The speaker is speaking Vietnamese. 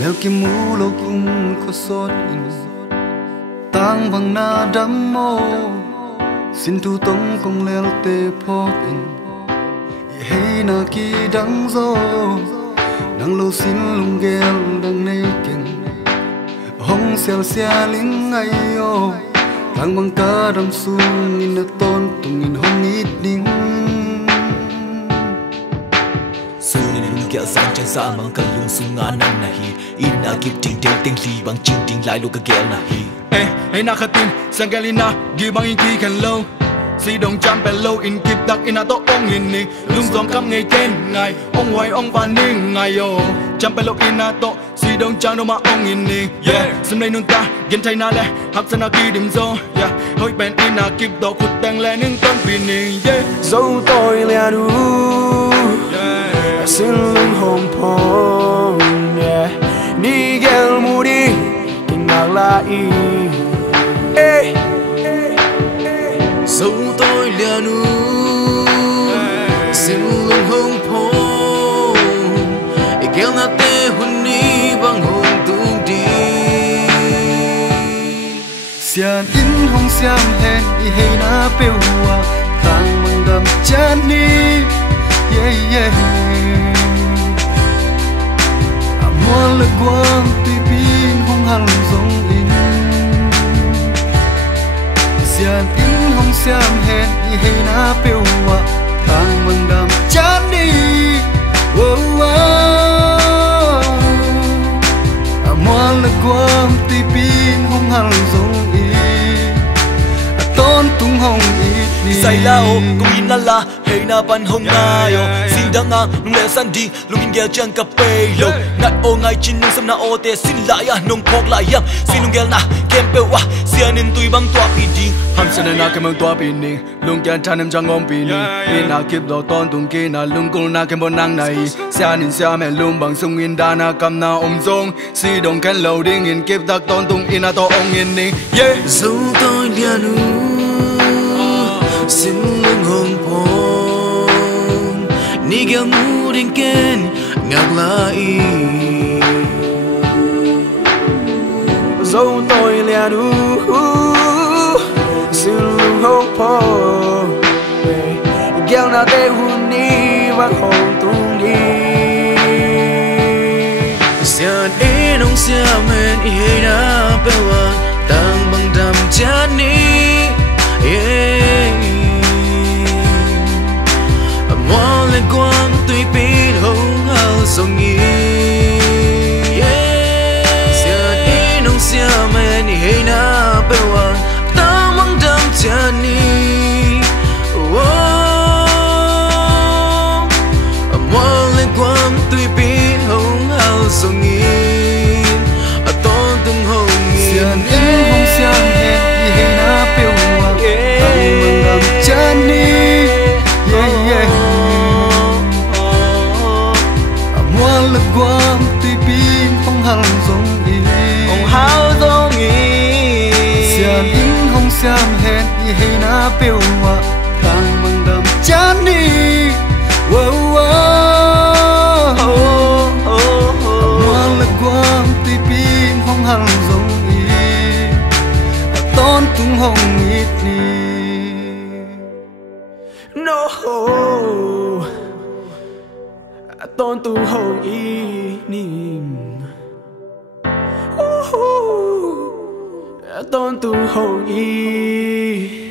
mel ki mu lo kum ko sot in tang bang na dam mo xin tu tông công lel te phok in hey na ki dang zo nang lo xin lung gel dang nei ken hong sel sia ling ai yo tang bang ka dam sung in na ton tung in hong it ding Sunin lung gel sang chân sa mang ka lung sung nga nang na hi ina kip ting del ting li bang ching ting lai lo ka gel na hi hey na khatin sang galina gi bang in ki kan lo si dong cham pe lo in kip dak ina to ong in ni lung zong kam ngai ken ngai ong wai ong van ning ngai yo cham pe lo ina to si dong chang no ma ong in ni yeah sim nei nun ta gen thai na le hap sana ki dim zo yeah hoi ben ina kip do khut tang le ning ton pi ni yeah dấu tôi lẻ đủ xin lưng hồng phong yeah ni gel mu đi tình ngạc lại dấu tôi lẻ nu xin lung hong phong gel na te hun ni bang hong tung đi xian in hong xiam hen i hey na pe hua tang mang dam chan ni yeah yeah amor le quang tùy pin hong hal zong in xian in hong xiam hen i hey na pe hua tang mang dam chan ni oh oh amor le quang tùy pin hong hal zong ton tung hong it say lao cũng in la hey na pan hong na yo xin dang ngang nung le san di lung in gel chang ka pe lo ngai o ngai chin nung sam na o te xin la ya nung phok la yam xin lung gel na kem pe wa sian in tui bang tua pi ding ham sana na kem tua pi ni lung kyan thanem jang om pi ni ina kip do ton tung ke na lung kul na kem bon nang nai sian in sia me lung bang sung in da na kam na om zong si dong kan loading in kip dak ton tung ina to ong in ni yeah dấu tôi lẻ nu xin lung hong phong ni gel mu ding ken ngạc lại dấu tôi lẻ đủ xin lưng hồng phong gel na te hun ni bang hong tung đi xian in hong xiam hen i hey na pe wa tang bang dam chan ni yeah amor le quang tùy pin hong hal song yi yeah xian in hong xiam hen i hey na pe wa tang bang dam chan ni oh amor le quang tùy pin hong hal song yi a ton tung hong xian in hong xiam hen i hey na pe hua tang mang dam chan ni yeah yeah amor le quang tùy pin hong hal zong in hong hao dong yi xian in hong xiam hen i hey na pe hua tang mang dam chan ni oh oh amor le quang tùy pin hong hal zong in ton tung hong it ni no tôn tu hồng y nim tôn tu hồng y